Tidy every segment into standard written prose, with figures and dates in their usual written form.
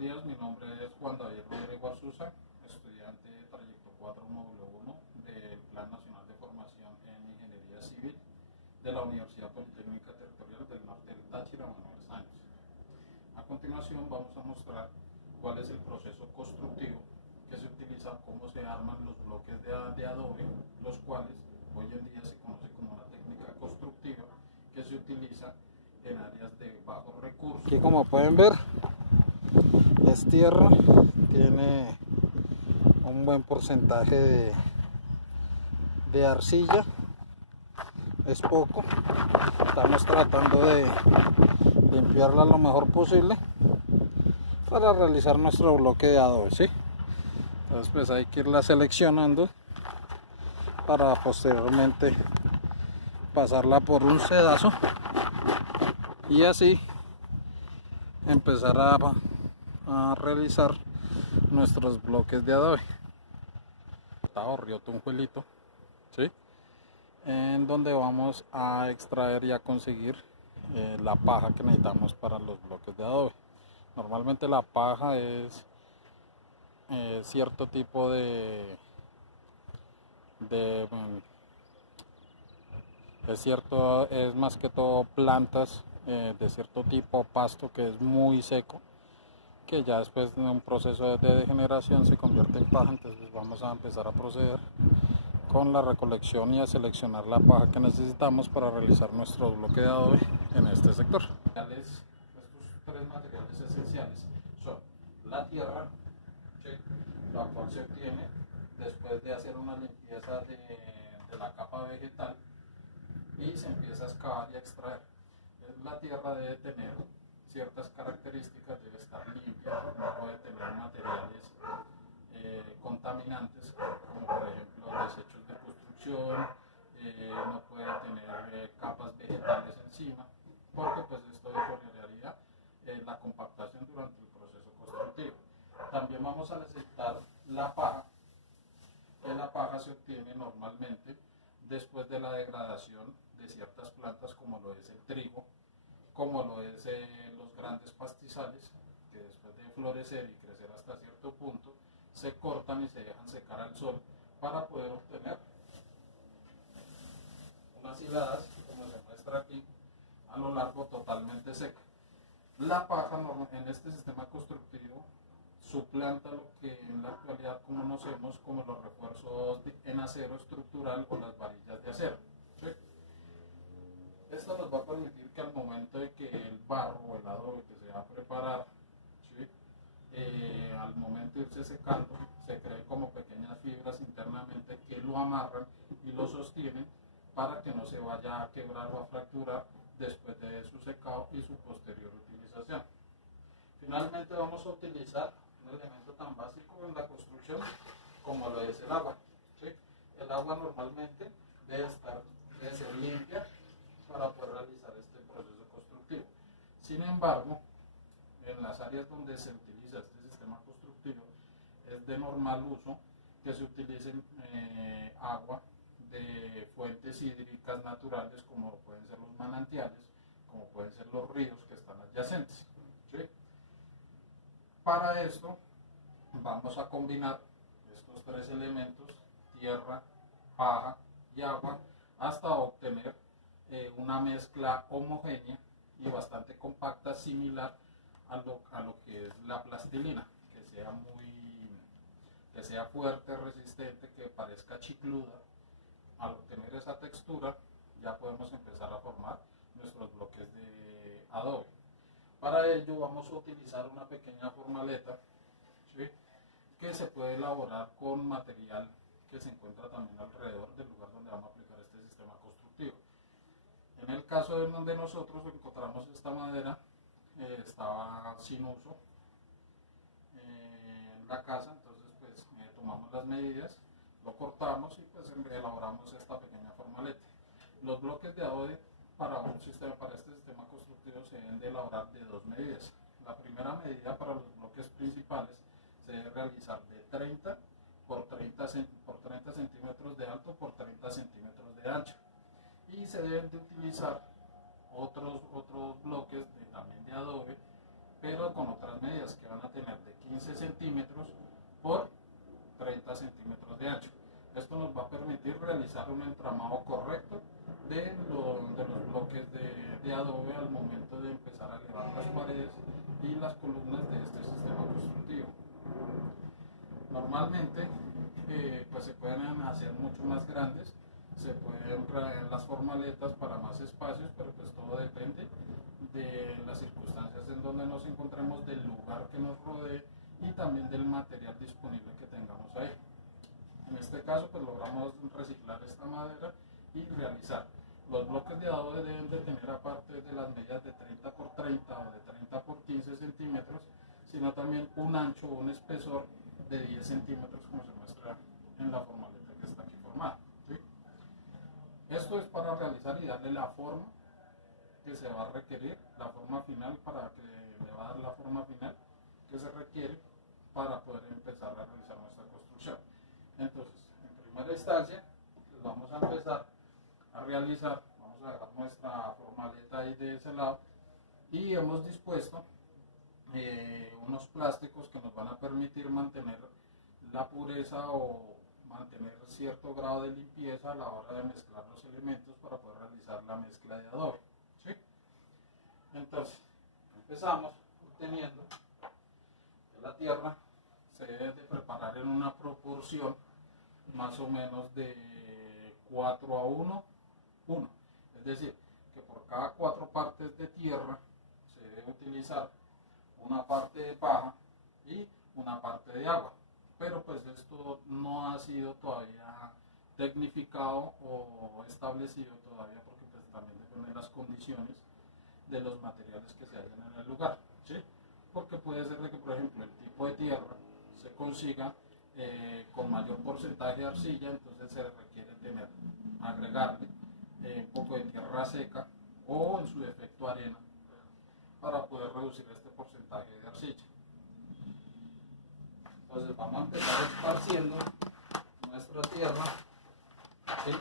días, mi nombre es Juan David Rodrigo Arzuza, estudiante de Trayecto 4 Módulo 1 del Plan Nacional de Formación en Ingeniería Civil de la Universidad Politécnica Territorial del Norte del Táchira, Manuel Sáenz. A continuación vamos a mostrar cuál es el proceso constructivo que se utiliza, cómo se arman los bloques de adobe, los cuales hoy en día se conoce como una técnica constructiva que se utiliza en áreas de bajos recursos. Aquí, como pueden ver, es tierra, tiene un buen porcentaje de arcilla, es poco, estamos tratando de limpiarla lo mejor posible para realizar nuestro bloque de adobe, ¿sí? Entonces pues hay que irla seleccionando para posteriormente pasarla por un sedazo y así empezar a realizar nuestros bloques de adobe. Río Tunjuelito, ¿sí? En donde vamos a extraer y a conseguir la paja que necesitamos para los bloques de adobe. Normalmente la paja es cierto tipo es más que todo plantas de cierto tipo, pasto que es muy seco, que ya después de un proceso de degeneración se convierte en paja. Entonces vamos a empezar a proceder con la recolección y a seleccionar la paja que necesitamos para realizar nuestro bloque de adobe en este sector. Estos tres materiales esenciales son la tierra, ¿sí?, la cual se obtiene después de hacer una limpieza de la capa vegetal y se empieza a excavar y a extraer. La tierra debe tener ciertas características, debe estar limpia, no puede tener materiales contaminantes, como por ejemplo desechos de construcción, no puede tener capas vegetales encima, porque pues esto deterioraría la compactación durante el proceso constructivo. También vamos a necesitar la paja, que la paja se obtiene normalmente después de la degradación de ciertas plantas, como lo es el trigo, como lo es los grandes pastizales, que después de florecer y crecer hasta cierto punto se cortan y se dejan secar al sol para poder obtener unas hiladas, como se muestra aquí, a lo largo totalmente seca. La paja en este sistema constructivo suplanta lo que en la actualidad conocemos como los refuerzos en acero estructural o las varillas de acero, ¿sí? Esto nos va a permitir que al momento de que el barro o el adobe que se va a preparar, ¿sí?, al momento de irse secando, se cree como pequeñas fibras internamente que lo amarran y lo sostienen para que no se vaya a quebrar o a fracturar después de su secado y su posterior utilización. Finalmente vamos a utilizar un elemento tan básico en la construcción como lo es el agua, ¿sí? El agua normalmente debe ser limpia para poder realizar este proceso constructivo. Sin embargo, en las áreas donde se utiliza este sistema constructivo es de normal uso que se utilicen agua de fuentes hídricas naturales, como pueden ser los manantiales, como pueden ser los ríos que están adyacentes, ¿sí? Para esto vamos a combinar estos tres elementos, tierra, paja y agua, hasta obtener una mezcla homogénea y bastante compacta, similar a lo que es la plastilina, que sea fuerte, resistente, que parezca chicluda. Al obtener esa textura ya podemos empezar a formar nuestros bloques de adobe. Para ello vamos a utilizar una pequeña formaleta, ¿sí?, que se puede elaborar con material que se encuentra también alrededor del lugar donde vamos a aplicar este sistema constructivo. En el caso de donde nosotros encontramos esta madera, estaba sin uso en la casa, entonces pues tomamos las medidas, lo cortamos y pues elaboramos esta pequeña formaleta. Los bloques de adobe para este sistema constructivo se deben de elaborar de dos medidas. La primera medida para los bloques principales se debe realizar de 30 por 30 centímetros de alto por 30 centímetros de ancho, y se deben de utilizar otros bloques también de adobe pero con otras medidas que van a tener de 15 centímetros por 30 centímetros de ancho. Esto nos va a permitir realizar un entramado correcto de los bloques de adobe al momento de empezar a elevar las paredes y las columnas de este sistema constructivo. Normalmente pues se pueden hacer mucho más grandes, se pueden traer las formaletas para más espacios, pero pues todo depende de las circunstancias en donde nos encontremos, del lugar que nos rodee y también del material disponible que tengamos ahí. En este caso pues logramos reciclar esta madera y realizar. Los bloques de adobe deben de tener, aparte de las medidas de 30 por 30 o de 30 por 15 centímetros, sino también un ancho o un espesor de 10 centímetros, como se muestra en la formaleta que está aquí formada, ¿sí? Esto es para realizar y darle la forma que se va a requerir, la forma final, para que le va a dar la forma final que se requiere para poder empezar a realizar nuestra construcción. Entonces, en primera instancia, pues vamos a empezar a realizar, vamos a dejar nuestra formaleta ahí de ese lado y hemos dispuesto unos plásticos que nos van a permitir mantener la pureza o mantener cierto grado de limpieza a la hora de mezclar los elementos para poder realizar la mezcla de adobe, ¿sí? Entonces, empezamos obteniendo que la tierra se debe de preparar en una proporción más o menos de 4 a 1, es decir, que por cada 4 partes de tierra se debe utilizar una parte de paja y una parte de agua, pero pues esto no ha sido todavía tecnificado o establecido todavía, porque pues también depende de las condiciones de los materiales que se hallan en el lugar, ¿sí? Porque puede ser de que, por ejemplo, el tipo de tierra se consiga con mayor porcentaje de arcilla, entonces se requiere agregarle un poco de tierra seca o en su defecto arena para poder reducir este porcentaje de arcilla. Entonces vamos a empezar esparciendo nuestra tierra, ¿sí?,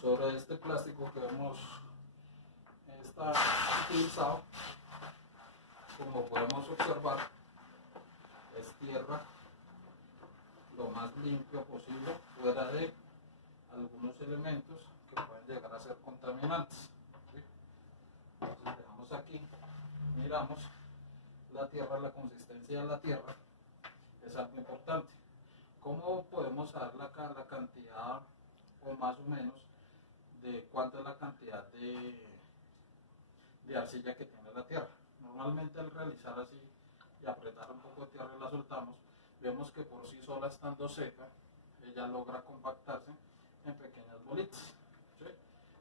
sobre este plástico que hemos utilizado. Como podemos observar, es tierra lo más limpio posible, fuera de algunos elementos que pueden llegar a ser contaminantes, ¿sí? Entonces dejamos aquí, miramos la tierra, la consistencia de la tierra es algo importante. ¿Cómo podemos saber la cantidad o más o menos de cuánta es la cantidad de arcilla que tiene la tierra? Normalmente al realizar así y apretar un poco de tierra y la soltamos, vemos que por sí sola, estando seca, ella logra compactarse en pequeñas bolitas, ¿sí?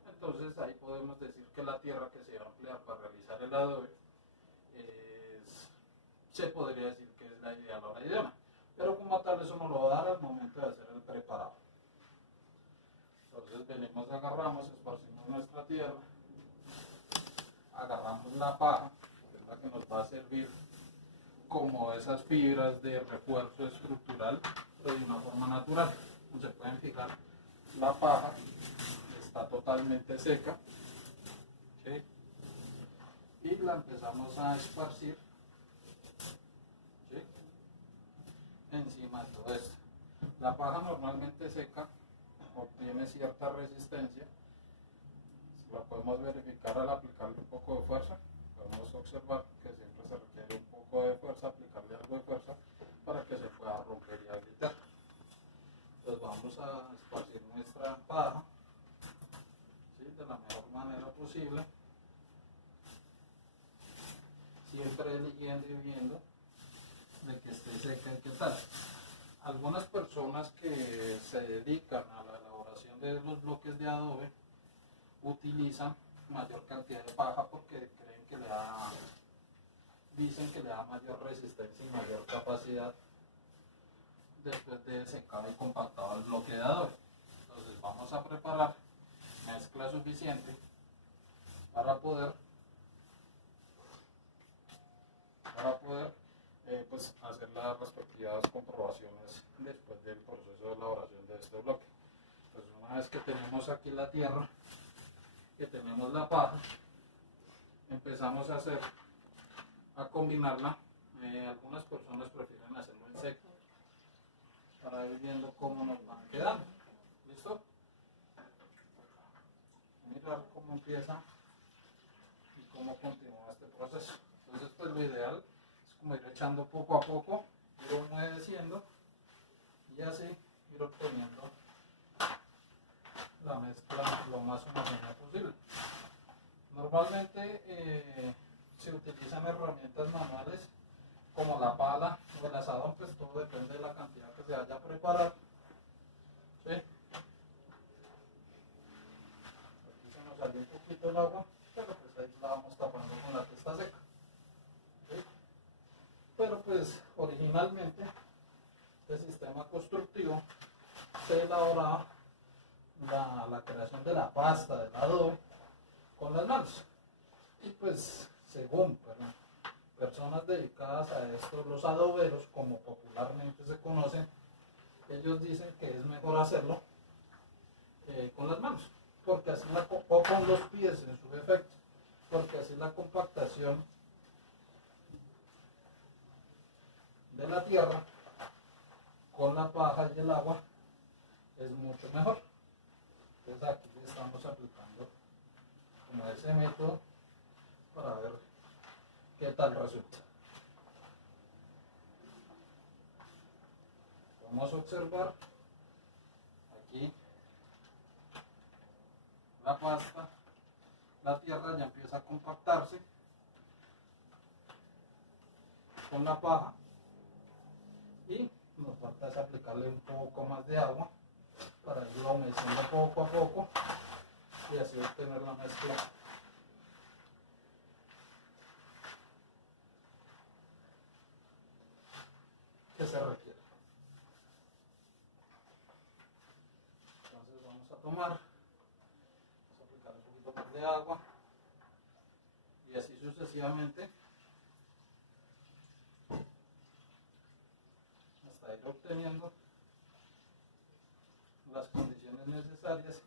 Entonces ahí podemos decir que la tierra que se va a emplear para realizar el adobe se podría decir que es la ideal o la idónea, pero como tal eso nos lo va a dar al momento de hacer el preparado. Entonces venimos, agarramos, esparcimos nuestra tierra, agarramos la paja, que es la que nos va a servir como esas fibras de refuerzo estructural, pero de una forma natural. Como se pueden fijar, la paja está totalmente seca, ¿sí?, y la empezamos a esparcir, ¿sí?, encima de todo esto. La paja normalmente seca obtiene cierta resistencia. La podemos verificar al aplicarle un poco de fuerza. Podemos observar que siempre se requiere un poco de fuerza, aplicarle algo de fuerza para que se pueda romper y agrietar. Entonces vamos a esparcir nuestra paja, ¿sí?, de la mejor manera posible, siempre leyendo y viendo de que esté seca y qué tal. Algunas personas que se dedican a la elaboración de los bloques de adobe utilizan mayor cantidad de paja porque creen que dicen que le da mayor resistencia y mayor capacidad después de secado y compactado el bloque de adobe. Entonces vamos a preparar mezcla suficiente para poder pues hacer las respectivas comprobaciones después del proceso de elaboración de este bloque. Entonces una vez que tenemos aquí la tierra, que tenemos la paja, empezamos a hacer a combinarla. Algunas personas prefieren hacerlo en seco para ir viendo cómo nos van quedando. ¿Listo? Mirar cómo empieza y cómo continúa este proceso. Entonces, pues lo ideal es como ir echando poco a poco, ir humedeciendo y así ir obteniendo la mezcla lo más homogénea posible. Normalmente se utilizan herramientas manuales como la pala o el asadón, pues todo depende de la cantidad que se vaya a preparar. ¿Sí? Aquí se nos salió un poquito el agua, pero pues ahí la vamos tapando con la testa seca. ¿Sí? Pero pues originalmente este sistema constructivo se elaboraba la creación de la pasta, del adobe, con las manos. Y pues según personas dedicadas a esto, los adoberos, como popularmente se conocen, ellos dicen que es mejor hacerlo con las manos, porque así o con los pies en su defecto, porque así la compactación de la tierra con la paja y el agua es mucho mejor. Entonces aquí le estamos aplicando como ese método para ver qué tal resulta. Vamos a observar aquí la pasta, la tierra ya empieza a compactarse con la paja y nos falta es aplicarle un poco más de agua para irlo humedeciendo poco a poco y así obtener la mezcla que se requiere. Entonces vamos a tomar, vamos a aplicar un poquito más de agua y así sucesivamente hasta ir obteniendo las condiciones necesarias,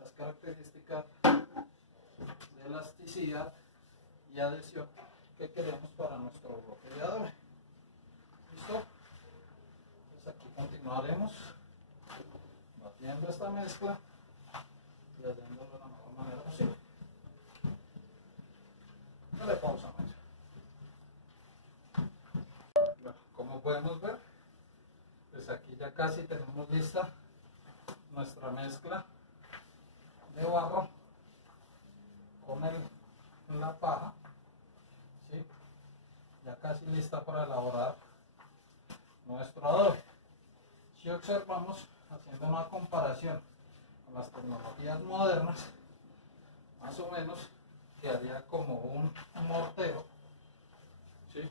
las características de elasticidad y adhesión que queremos para nuestro bloque de adobe. ¿Listo? Pues aquí continuaremos batiendo esta mezcla y haciéndolo de la mejor manera posible. Dale pausa, Maya. Bueno, como podemos ver, pues aquí ya casi tenemos lista nuestra mezcla de barro con la paja, ¿sí? Ya casi lista para elaborar nuestro adobe. Si observamos, haciendo una comparación con las tecnologías modernas, más o menos quedaría como un mortero, ¿sí?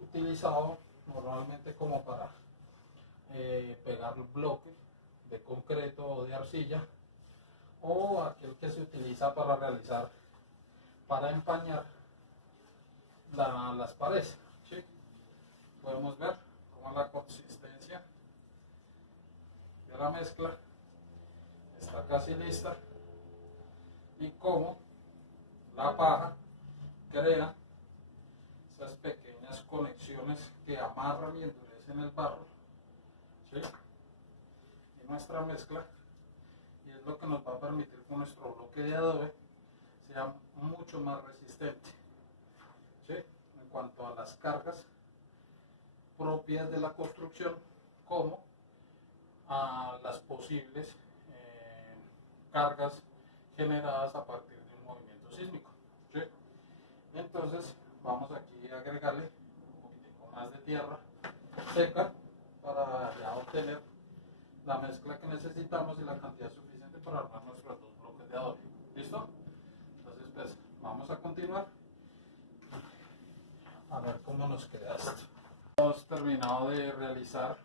Utilizado normalmente como para pegar bloques de concreto o de arcilla, o aquel que se utiliza para realizar, para empañar las paredes, ¿sí? Podemos ver cómo la consistencia de la mezcla está casi lista y cómo la paja crea esas pequeñas conexiones que amarran y endurecen el barro, ¿sí? Y nuestra mezcla, y es lo que nos va a permitir que nuestro bloque de adobe sea mucho más resistente, ¿sí? En cuanto a las cargas propias de la construcción, como a las posibles cargas generadas a partir de un movimiento sísmico, ¿sí? Entonces vamos aquí a agregarle un poquitico más de tierra seca para ya obtener la mezcla que necesitamos y la cantidad suficiente para armar nuestros dos bloques de adobe. ¿Listo? Entonces pues vamos a continuar a ver cómo nos queda esto. Hemos terminado de realizar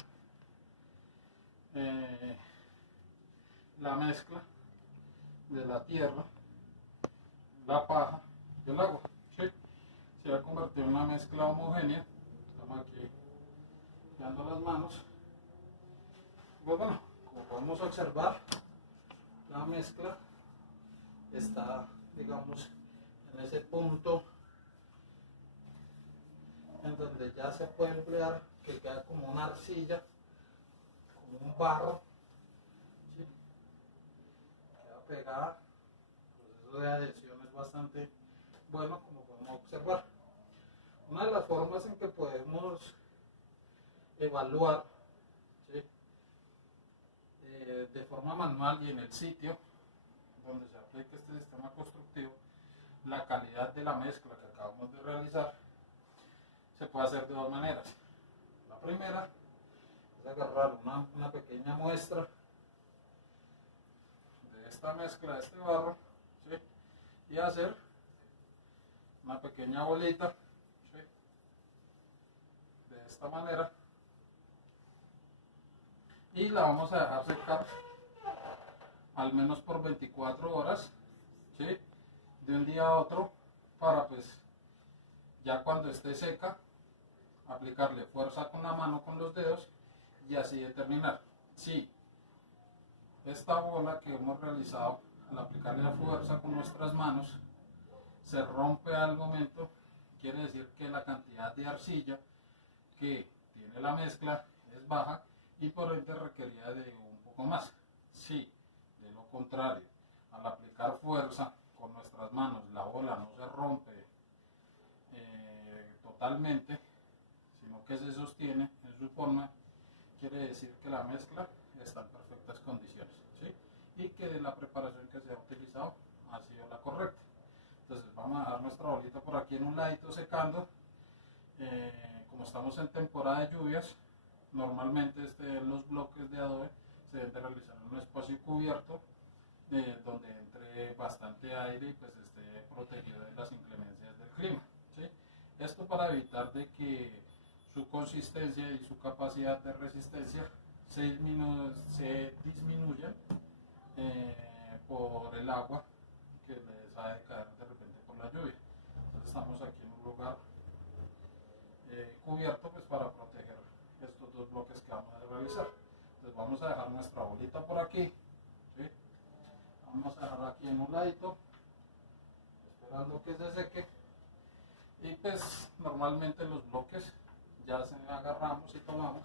la mezcla de la tierra, la paja y el agua, ¿sí? Se ha convertido en una mezcla homogénea. Estamos aquí dando las manos. Pues bueno, como podemos observar, la mezcla está, digamos, en ese punto donde ya se puede emplear, que queda como una arcilla, como un barro, ¿sí? Queda pegada. El proceso de adhesión es bastante bueno, como podemos observar. Una de las formas en que podemos evaluar, ¿sí?, de forma manual y en el sitio donde se aplique este sistema constructivo, la calidad de la mezcla que acabamos de realizar, se puede hacer de dos maneras. La primera es agarrar una pequeña muestra de esta mezcla, de este barro, ¿sí?, y hacer una pequeña bolita, ¿sí?, de esta manera, y la vamos a dejar secar al menos por 24 horas, ¿sí?, de un día a otro, para pues ya cuando esté seca aplicarle fuerza con la mano, con los dedos, y así determinar si esta bola que hemos realizado al aplicarle la fuerza con nuestras manos se rompe al momento. Quiere decir que la cantidad de arcilla que tiene la mezcla es baja y por ende requería de un poco más. Si de lo contrario, al aplicar fuerza con nuestras manos, la bola no se rompe totalmente, sino que se sostiene en su forma, quiere decir que la mezcla está en perfectas condiciones, ¿sí?, y que la preparación que se ha utilizado ha sido la correcta. Entonces vamos a dejar nuestra bolita por aquí en un ladito secando. Como estamos en temporada de lluvias, normalmente los bloques de adobe se deben de realizar en un espacio cubierto, donde entre bastante aire y pues esté protegido de las inclemencias del clima, ¿sí? Esto para evitar de que su consistencia y su capacidad de resistencia se disminuyan por el agua que les ha de caer de repente por la lluvia. Entonces estamos aquí en un lugar cubierto, pues para proteger estos dos bloques que vamos a realizar. Entonces vamos a dejar nuestra bolita por aquí, ¿sí?, vamos a dejarla aquí en un ladito esperando que se seque, y pues normalmente los bloques ya se agarramos y tomamos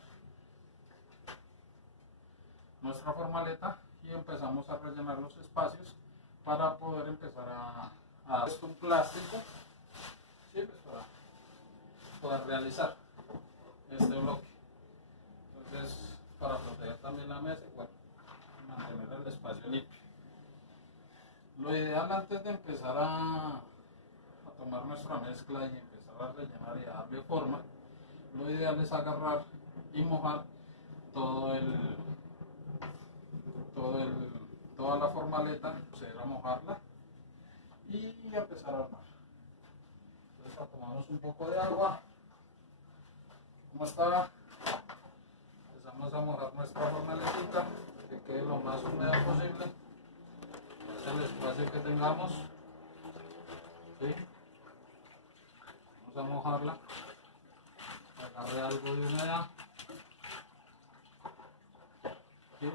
nuestra formaleta y empezamos a rellenar los espacios para poder empezar a dar esto un plástico, ¿sí?, pues para poder realizar este bloque. Entonces, para proteger también la mesa y bueno, mantener el espacio limpio. Lo ideal antes de empezar a tomar nuestra mezcla y empezar a rellenar y a darle forma, lo ideal es agarrar y mojar toda la formaleta, proceder a mojarla y empezar a armar. Entonces tomamos un poco de agua, como está, empezamos a mojar nuestra formaletita, que quede lo más húmeda posible, es el espacio que tengamos, ¿sí? Vamos a mojarla, agarre algo de humedad, ¿sí?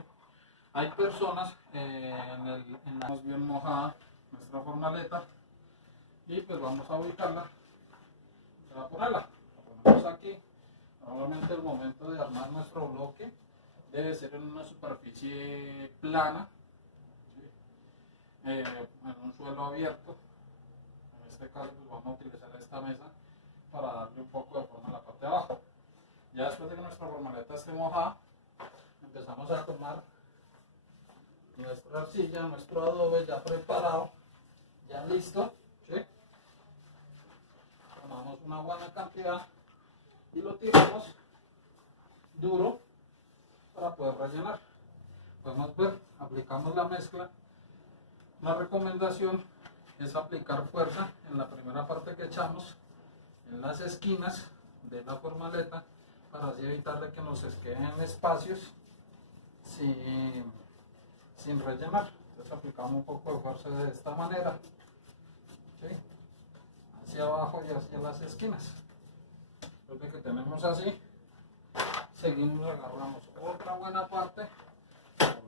Hay personas en la bien mojada nuestra formaleta y pues vamos a ubicarla para ponerla. La ponemos aquí. Normalmente el momento de armar nuestro bloque debe ser en una superficie plana, ¿sí?, en un suelo abierto. En este caso pues vamos a utilizar esta mesa para darle un poco de forma a la parte de abajo. Ya después de que nuestra formaleta esté mojada, empezamos a tomar nuestra arcilla, nuestro adobe ya preparado, ya listo, ¿sí? Tomamos una buena cantidad y lo tiramos duro para poder rellenar. Podemos ver, aplicamos la mezcla. La recomendación es aplicar fuerza en la primera parte que echamos, en las esquinas de la formaleta, para así evitar de que nos queden espacios sin rellenar. Entonces aplicamos un poco de fuerza de esta manera, ¿sí?, hacia abajo y hacia las esquinas. Después de que tenemos así, seguimos, agarramos otra buena parte,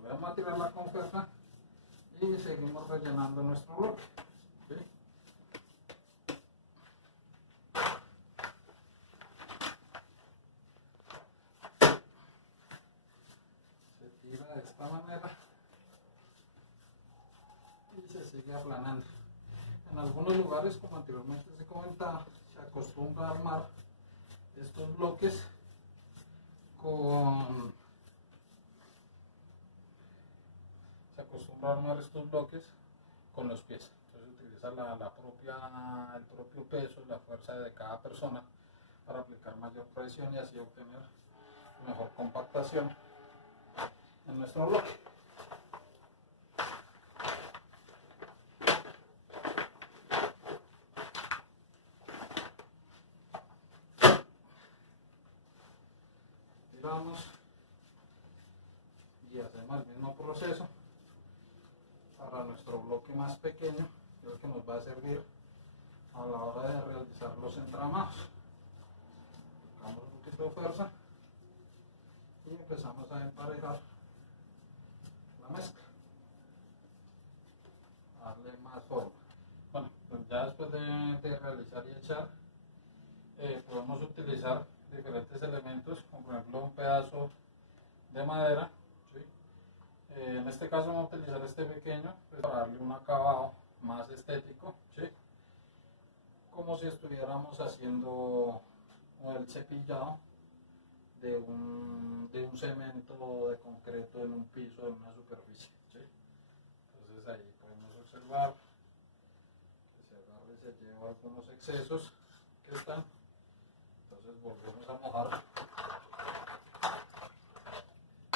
volvemos a tirarla con fuerza y seguimos rellenando nuestro bloque, ¿sí? de esta manera y se sigue aplanando. En algunos lugares, como anteriormente se comentaba, se acostumbra a armar estos bloques con los pies. Entonces utiliza el propio peso y la fuerza de cada persona para aplicar mayor presión y así obtener mejor compactación en nuestro bloque. Tiramos y hacemos el mismo proceso para nuestro bloque más pequeño, que es el que nos va a servir a la hora de realizar los entramados. Aplicamos un poquito de fuerza y empezamos a emparejar la mezcla, a darle más forma. Bueno, pues ya después de realizar y echar, podemos utilizar diferentes elementos, como por ejemplo un pedazo de madera, ¿sí? En este caso vamos a utilizar este pequeño pues, para darle un acabado más estético, ¿sí? Como si estuviéramos haciendo el cepillado de un cemento de concreto en un piso, en una superficie, ¿sí? Entonces ahí podemos observar que se agarra y se lleva algunos excesos que están. Entonces volvemos a mojar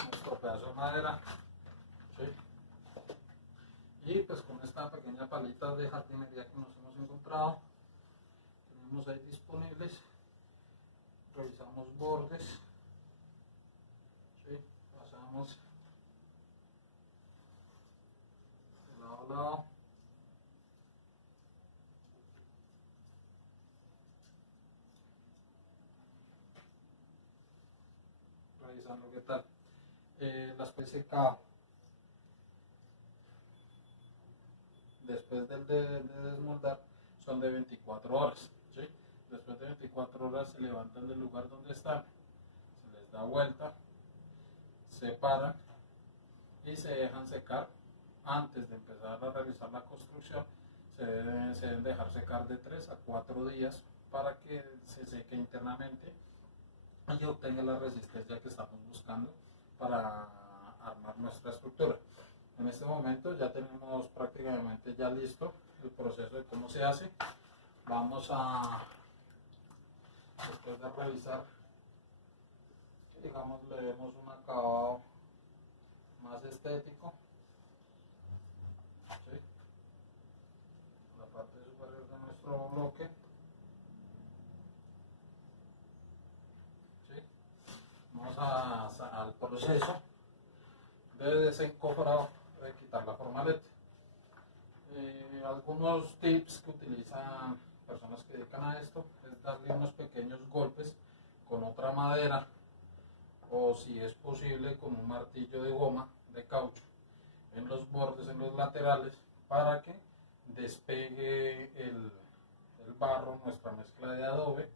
nuestro pedazo de madera, ¿sí? Y pues con esta pequeña palita de jardinería que nos hemos encontrado, tenemos ahí disponibles, revisamos bordes, ¿sí? Pasamos de lado a lado. Revisando qué tal. Las PCK después de desmoldar son de 24 horas, ¿sí? Después de 24 horas se levantan del lugar donde están, se les da vuelta, se paran y se dejan secar. Antes de empezar a realizar la construcción se deben dejar secar de 3 a 4 días para que se seque internamente y obtenga la resistencia que estamos buscando para armar nuestra estructura. En este momento ya tenemos prácticamente ya listo el proceso de cómo se hace. Vamos a, después de revisar, digamos, le demos un acabado más estético, ¿sí? La parte superior de nuestro bloque, ¿sí? Vamos al proceso de desencofrado, de quitar la formalete. Algunos tips que utilizan personas que dedican a esto es darle unos pequeños golpes con otra madera o si es posible con un martillo de goma de caucho en los bordes, en los laterales, para que despegue el barro, nuestra mezcla de adobe,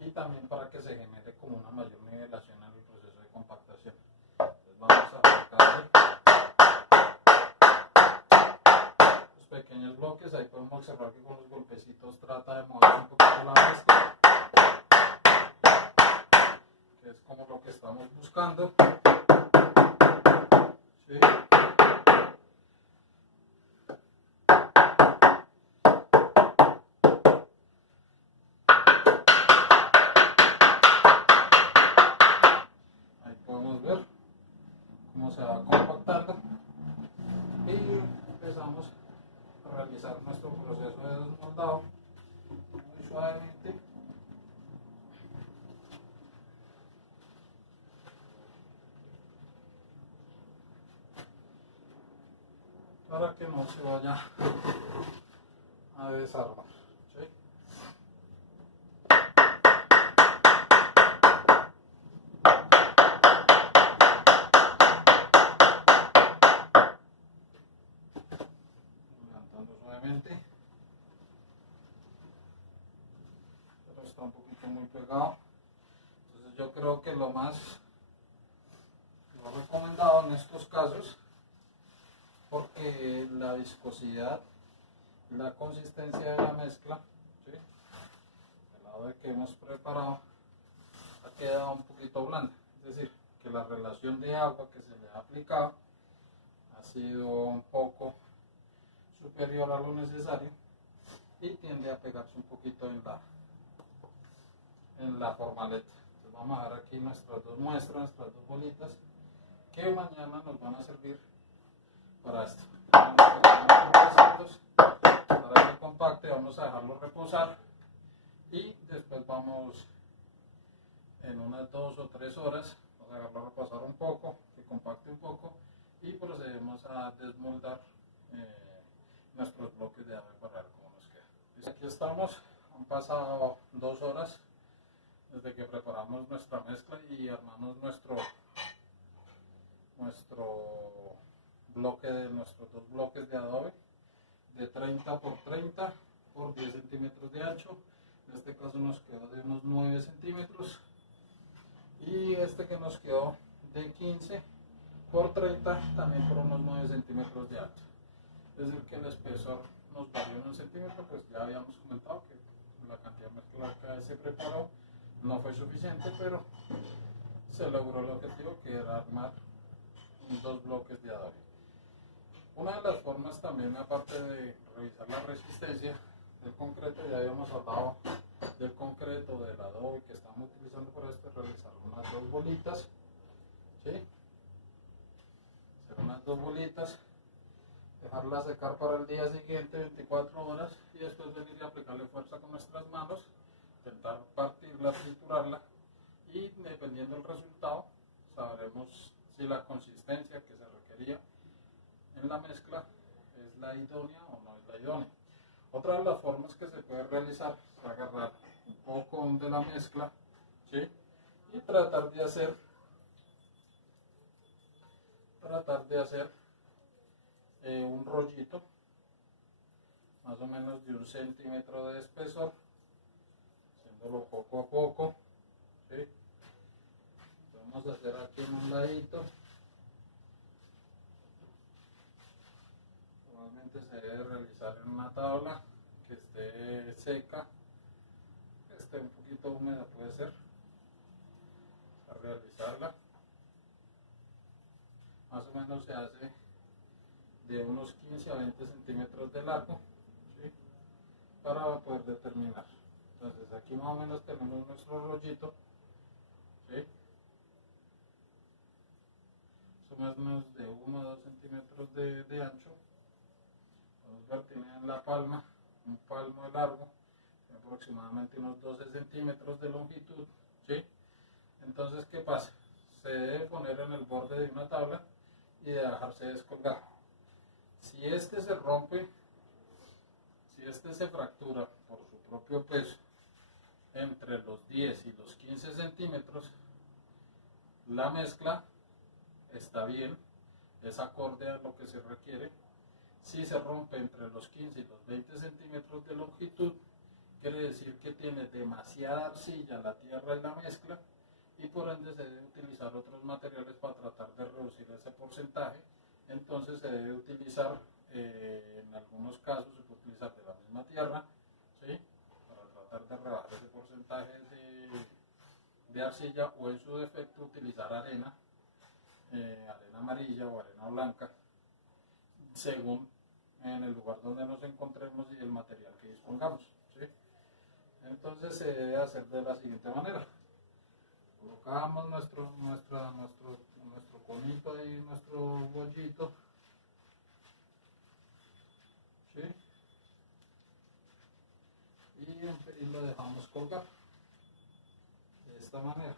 y también para que se genere como una mayor nivelación en el proceso de compactación. Entonces vamos a aplicar los pequeños bloques. Ahí podemos observar que con los golpecitos trata de mover un poquito la mezcla, que es como lo que estamos buscando, ¿sí? Ahí podemos ver cómo se va compactando y empezamos a realizar nuestro proceso de desmoldado muy suavemente. Para que no se vaya a desarmar, ¿sí? Levantando suavemente, pero está un poquito muy pegado. Entonces yo creo que lo más lo recomendado en estos casos, porque la viscosidad, la consistencia de la mezcla, ¿sí?, el lado que hemos preparado ha quedado un poquito blanda, es decir, que la relación de agua que se le ha aplicado ha sido un poco superior a lo necesario y tiende a pegarse un poquito en la formaleta. Entonces vamos a dejar aquí nuestras dos muestras, nuestras dos bolitas, que mañana nos van a servir para esto. Vamos a para que compacte, vamos a dejarlo reposar y después vamos en unas 2 o 3 horas, vamos a dejarlo reposar un poco, que compacte un poco y procedemos a desmoldar nuestros bloques de ave para ver cómo nos queda. Y aquí estamos, han pasado 2 horas desde que preparamos nuestra mezcla y armamos nuestros dos bloques de adobe de 30 por 30 por 10 centímetros de ancho. En este caso nos quedó de unos 9 centímetros y este que nos quedó de 15 por 30 también por unos 9 centímetros de alto. Es decir, que el espesor nos varió en un centímetro, pues ya habíamos comentado que la cantidad de mezcla que se preparó no fue suficiente, pero se logró el objetivo, que era armar 2 bloques de adobe. Una de las formas también, aparte de revisar la resistencia del concreto, ya habíamos hablado del concreto, del adobe que estamos utilizando para esto, realizar unas 2 bolitas, ¿sí? Hacer unas 2 bolitas, dejarla secar para el día siguiente, 24 horas, y después venir y aplicarle fuerza con nuestras manos, intentar partirla, triturarla, y dependiendo del resultado, sabremos si la consistencia que se requería en la mezcla es la idónea o no es la idónea. Otra de las formas que se puede realizar es agarrar un poco de la mezcla, ¿sí?, y tratar de hacer un rollito más o menos de 1 centímetro de espesor, haciéndolo poco a poco, ¿sí? Vamos a hacer aquí en un ladito. Normalmente se debe realizar en una tabla que esté seca, que esté un poquito húmeda, puede ser, a realizarla. Más o menos se hace de unos 15 a 20 centímetros de largo, ¿sí?, para poder determinar. Entonces aquí más o menos tenemos nuestro rollito, ¿sí?, más o menos de 1 a 2 centímetros de ancho. Podemos ver, tiene en la palma un palmo de largo, aproximadamente unos 12 centímetros de longitud, ¿sí? Entonces, ¿qué pasa? Se debe poner en el borde de una tabla y dejarse descolgar. Si este se rompe, si este se fractura por su propio peso entre los 10 y los 15 centímetros, la mezcla está bien, es acorde a lo que se requiere. Si se rompe entre los 15 y los 20 centímetros de longitud, quiere decir que tiene demasiada arcilla la tierra y la mezcla, y por ende se debe utilizar otros materiales para tratar de reducir ese porcentaje. Entonces se debe utilizar, en algunos casos se puede utilizar de la misma tierra, ¿sí?, para tratar de rebajar ese porcentaje de arcilla, o en su defecto utilizar arena, arena amarilla o arena blanca, según en el lugar donde nos encontremos y el material que dispongamos, ¿sí? Entonces se debe hacer de la siguiente manera: colocamos nuestro conito ahí, nuestro bollito, ¿sí?, y lo dejamos colgar de esta manera.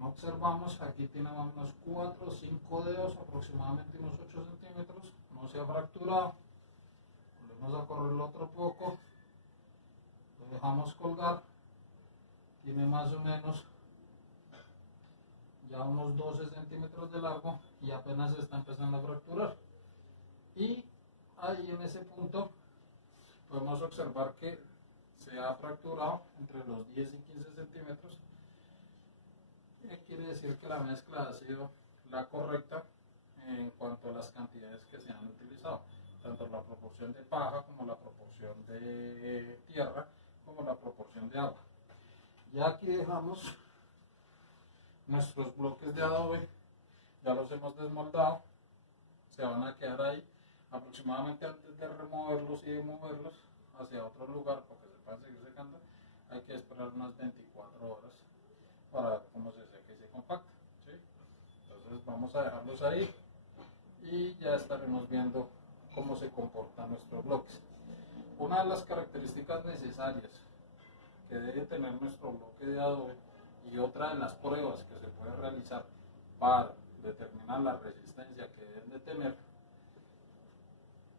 Observamos, aquí tiene unos 4 o 5 dedos, aproximadamente unos 8 centímetros, no se ha fracturado. Volvemos a correrlo otro poco, lo dejamos colgar, tiene más o menos ya unos 12 centímetros de largo y apenas se está empezando a fracturar. Y ahí en ese punto podemos observar que se ha fracturado entre los 10 y 15 centímetros. Quiere decir que la mezcla ha sido la correcta en cuanto a las cantidades que se han utilizado, tanto la proporción de paja como la proporción de tierra, como la proporción de agua. Ya aquí dejamos nuestros bloques de adobe, ya los hemos desmoldado, se van a quedar ahí aproximadamente antes de removerlos y de moverlos hacia otro lugar para que se puedan seguir secando. Hay que esperar unas 24 horas para ver cómo se seca y se compacta, ¿sí? Entonces vamos a dejarlos ahí y ya estaremos viendo cómo se comportan nuestros bloques. Una de las características necesarias que debe tener nuestro bloque de adobe y otra de las pruebas que se puede realizar para determinar la resistencia que deben de tener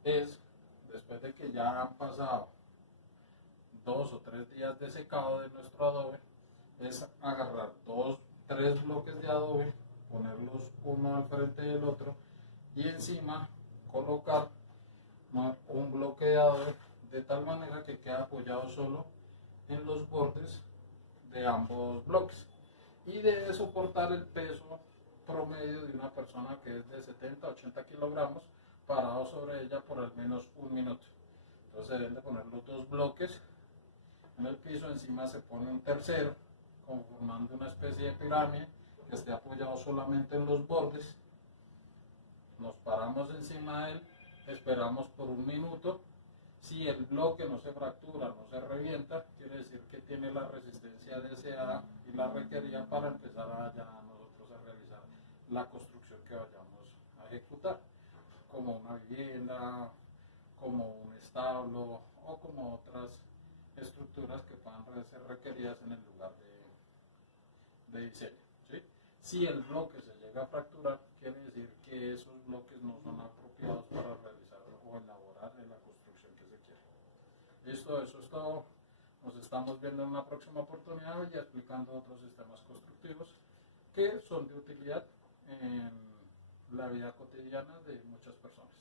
es, después de que ya han pasado 2 o 3 días de secado de nuestro adobe, es agarrar 3 bloques de adobe, ponerlos uno al frente del otro y encima colocar un bloque de adobe de tal manera que quede apoyado solo en los bordes de ambos bloques y debe soportar el peso promedio de una persona que es de 70 a 80 kilogramos parado sobre ella por al menos un minuto. Entonces deben de poner los 2 bloques en el piso, encima se pone un tercero conformando una especie de pirámide que esté apoyado solamente en los bordes. Nos paramos encima de él, esperamos por un minuto. Si el bloque no se fractura, no se revienta, quiere decir que tiene la resistencia deseada y la requerida para empezar ya nosotros a realizar la construcción que vayamos a ejecutar, como una vivienda, como un establo o como otras estructuras que puedan ser requeridas en el lugar de diseño, ¿sí? Si el bloque se llega a fracturar, quiere decir que esos bloques no son apropiados para realizar o elaborar en la construcción que se quiere. Listo, eso es todo. Nos estamos viendo en una próxima oportunidad y explicando otros sistemas constructivos que son de utilidad en la vida cotidiana de muchas personas.